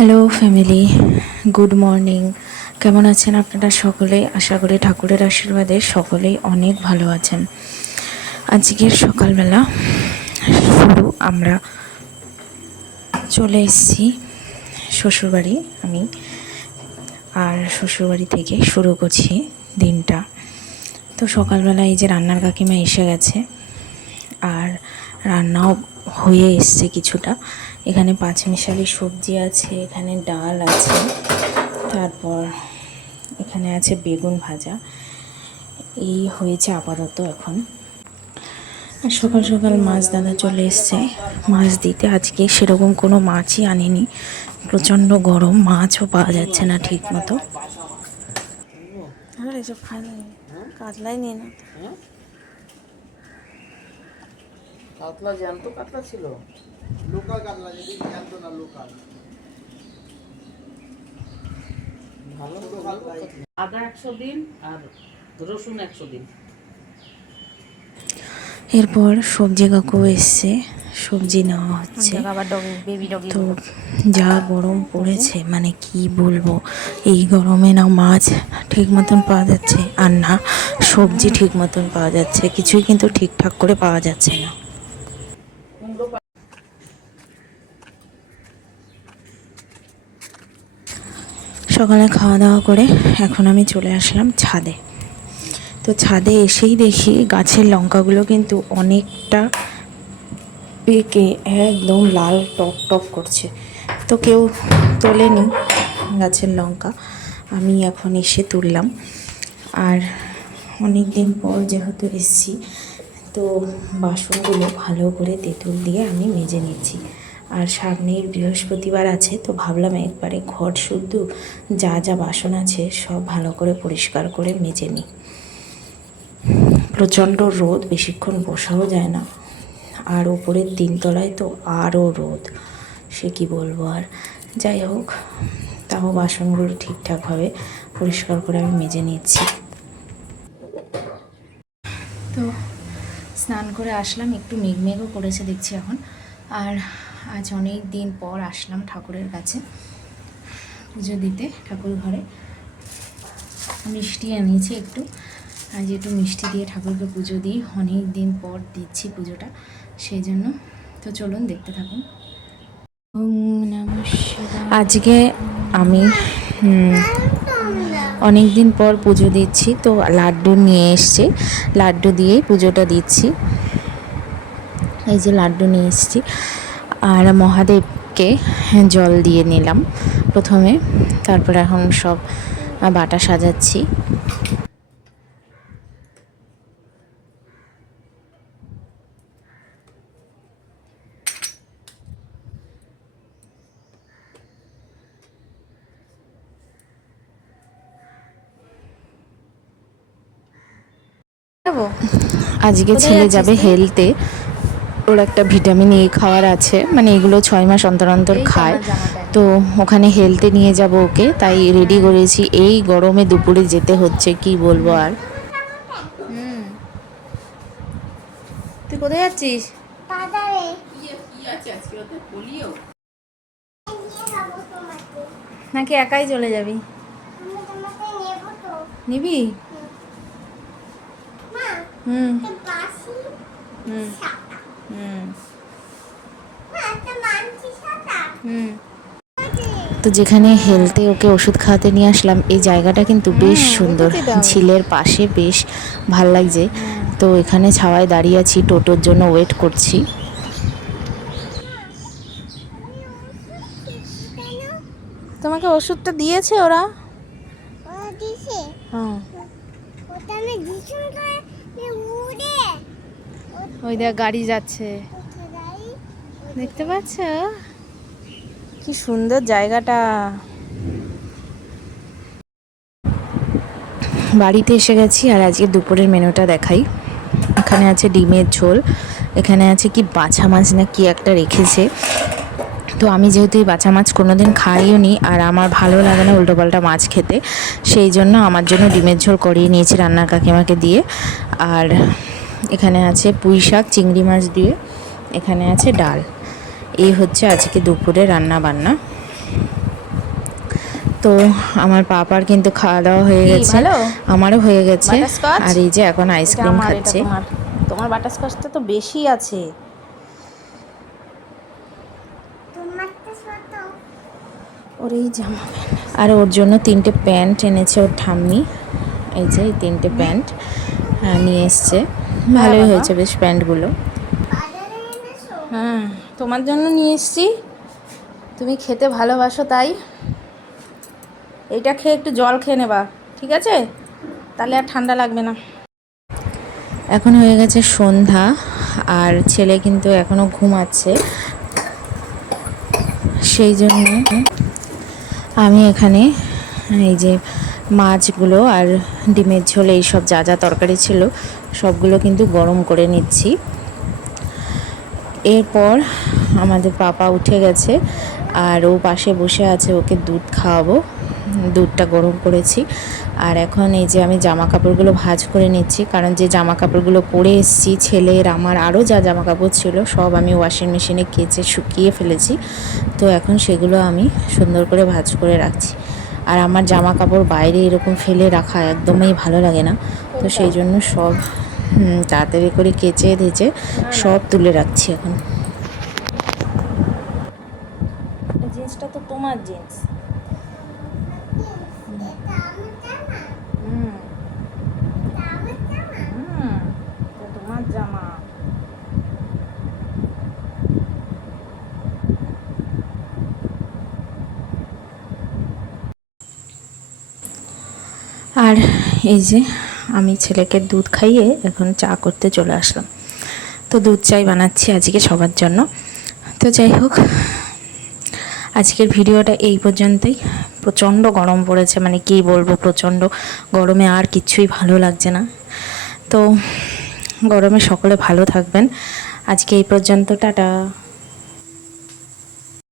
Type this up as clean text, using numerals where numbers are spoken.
Hello family, good morning. কেমন আছেন আপনারা সকলেই? আশা করি ঠাকুরের আশীর্বাদে সকলেই অনেক ভালো আছেন। আজকের সকালবেলা আমরা চলে এসেছি শ্বশুরবাড়ি। আমি আর শ্বশুরবাড়ি থেকে শুরু করছি দিনটা। তো সকালবেলা এই যে রান্নার কাকিমা এসে গেছে, আর রান্নাও হয়ে এসছে কিছুটা। এখানে পাঁচমিশালি সবজি আছে, এখানে ডাল আছে, তারপর এখানে আছে বেগুন ভাজা। এই হয়েছে আপাতত এখন। আর সকাল সকাল মাছ দাদা চলে এসছে মাছ দিতে। আজকে সেরকম কোনো মাছই আনিনি, প্রচণ্ড গরম, মাছও পাওয়া যাচ্ছে না ঠিক মতো। এসব কাতলাই নিয়ে না, কাতলা জ্যান্ত কাতলা ছিল, লোকাল কাতলা, যদি জ্যান্ত না লোকাল। ভালো আদা 100 দিন আর রসুন 100 দিন। এরপর সবজি কাকু এসছে, সবজি নেওয়া হচ্ছে। তো যা গরম পড়েছে, মানে কি বলবো, এই গরমে না মাছ ঠিক মতন পাওয়া যাচ্ছে আর না সবজি ঠিক মতন পাওয়া যাচ্ছে, কিছুই কিন্তু ঠিকঠাক করে পাওয়া যাচ্ছে না। সকালে খাওয়া দাওয়া করে এখন আমি চলে আসলাম ছাদে। তো ছাদে এসেই দেখি গাছের লঙ্কাগুলো কিন্তু অনেকটা পেকে একদম লাল টক টক করছে। তো কেউ তোলেনি গাছের লঙ্কা, আমি এখন এসে তুললাম। আর অনেক দিন পর যেহেতু এসেছি, তো বাসনগুলো ভালো করে তেঁতুল দিয়ে আমি মেজে নিচ্ছি। আর সামনের বৃহস্পতিবার আছে, তো ভাবলাম একবারে ঘর শুদ্ধ যা যা বাসন আছে সব ভালো করে পরিষ্কার করে মেজে নিই। প্রচণ্ড রোদ, বেশিক্ষণ বসাও যায় না, আর ওপরের তিনতলায় তো আরও রোদ, সে কি বলবো। আর যাই হোক, তাও বাসনগুলো ঠিকঠাকভাবে পরিষ্কার করে আমি মেজে নিচ্ছি। তো স্নান করে আসলাম, একটু মেঘমেঘও করেছে দেখছি এখন। আর আজ অনেক দিন পর আসলাম ঠাকুরের কাছে পুজো দিতে। ঠাকুর ঘরে মিষ্টি আনিয়েছি একটু, আজ একটু মিষ্টি দিয়ে ঠাকুরকে পুজো দিই। অনেক দিন পর দিচ্ছি পুজোটা, সেই জন্য। তো চলুন দেখতে থাকুন। আজকে আমি অনেক দিন পর পুজো দিচ্ছি, তো লাড্ডু নিয়ে এসছি, লাড্ডু দিয়েই পুজোটা দিচ্ছি। এই যে লাড্ডু নিয়ে এসছি, আর মহাদেবকে জল দিয়ে নিলাম প্রথমে, তারপর এখন সব বাটা সাজাচ্ছি। আজকে ছেলে যাবে হেলতে, ওর একটা ভিটামিন এ খাওয়ার আছে, মানে এগুলো 6 মাস অন্তর অন্তর খায়। তো ওখানে হেলতে নিয়ে যাব ওকে, তাই রেডি করেছি। এই গরমে দুপুরে যেতে হচ্ছে, কি বলবো আর। তুই কোথায় যাচ্ছিস? নাকি একাই চলে যাবি? নিবি? হুম হুম হুম হুম। তো যেখানে হেলতে ওকে ওষুধ খাওয়াতে নিয়ে আসলাম, এই জায়গাটা কিন্তু বেশ সুন্দর, ঝিলের পাশে, বেশ ভাল লাগছে। তো এখানে ছাওয়ায় দাঁড়িয়ে আছি, টোটোর জন্য ওয়েট করছি। তোমাকে ওষুধটা দিয়েছে ওরা? হ্যাঁ, ওই দেখ গাড়ি যাচ্ছে, দেখতে পাচ্ছ কি সুন্দর জায়গাটা। বাড়িতে এসে গেছি, আর আজকে দুপুরের মেনুটা দেখাই। এখানে আছে ডিমের ঝোল, এখানে আছে কি বাছা মাছ না কি একটা রেখেছে। তো আমি যেহেতু এই বাছা মাছ কোনোদিন খাইও নি, আর আমার ভালো লাগে না উল্টোপাল্টা মাছ খেতে, সেই জন্য আমার জন্য ডিমের ঝোল করিয়ে নিয়েছি রান্নার কাকিমাকে দিয়ে। আর এখানে আছে পুঁই শাক চিংড়ি মাছ দিয়ে, এখানে আছে ডাল। এই হচ্ছে আজকে দুপুরে রান্না বান্না। তো আমার পাপার কিন্তু খাওয়া দাওয়া হয়ে গেছে, আমারও হয়ে গেছে। আর এই যে এখন আইসক্রিম খাচ্ছে। তোমার বাটারস্কচটা তো বেশি আছে। ওর এই জামা আর ওর জন্য 3টে প্যান্ট এনেছে ওর ঠাম্মি। এই যে এই 3টে প্যান্ট নিয়ে এসছে, ভালোই হয়েছে বেশ প্যান্টগুলো। হ্যাঁ, তোমার জন্য নিয়ে এসেছি, তুমি খেতে ভালোবাসো তাই। এইটা খেয়ে একটু জল খেয়ে নেবা, ঠিক আছে? তাহলে আর ঠান্ডা লাগবে না। এখন হয়ে গেছে সন্ধ্যা, আর ছেলে কিন্তু এখনও ঘুমাচ্ছে, সেই জন্য আমি এখানে এই যে মাছগুলো আর ডিমের ঝোল এইসব যা যা তরকারি ছিল সবগুলো কিন্তু গরম করে নিচ্ছি। এরপর আমাদের পাপা উঠে গেছে, আর ও পাশে বসে আছে, ওকে দুধ খাওয়াবো। দুধটা গরম করেছি। আর এখন এই যে আমি জামা কাপড়গুলো ভাঁজ করে নিচ্ছি, কারণ যে জামা কাপড়গুলো পরে এসেছি, ছেলের আমার আরও যা জামা কাপড় ছিল সব আমি ওয়াশিং মেশিনে কেচে শুকিয়ে ফেলেছি। তো এখন সেগুলো আমি সুন্দর করে ভাঁজ করে রাখছি। আর আমার জামা কাপড় বাইরে এরকম ফেলে রাখা একদমই ভালো লাগে না, তো সেই জন্য সব তাড়াতাড়ি করে কেচে ধেচে সব তুলে রাখছি এখন। জিন্সটা তো তোমার জিন্স। তোমার জামা। আর এই যে আমি ছেলেকে দুধ খাইয়ে এখন চা করতে চলে আসলাম। তো দুধ চাই বানাচ্ছি আজকে সবার জন্য। তো যাই হোক, আজকের ভিডিওটা এই পর্যন্তই। প্রচণ্ড গরম পড়েছে, মানে কী বলবো, প্রচণ্ড গরমে আর কিচ্ছুই ভালো লাগছে না। তো গরমে সকলে ভালো থাকবেন। আজকে এই পর্যন্ত, টাটা।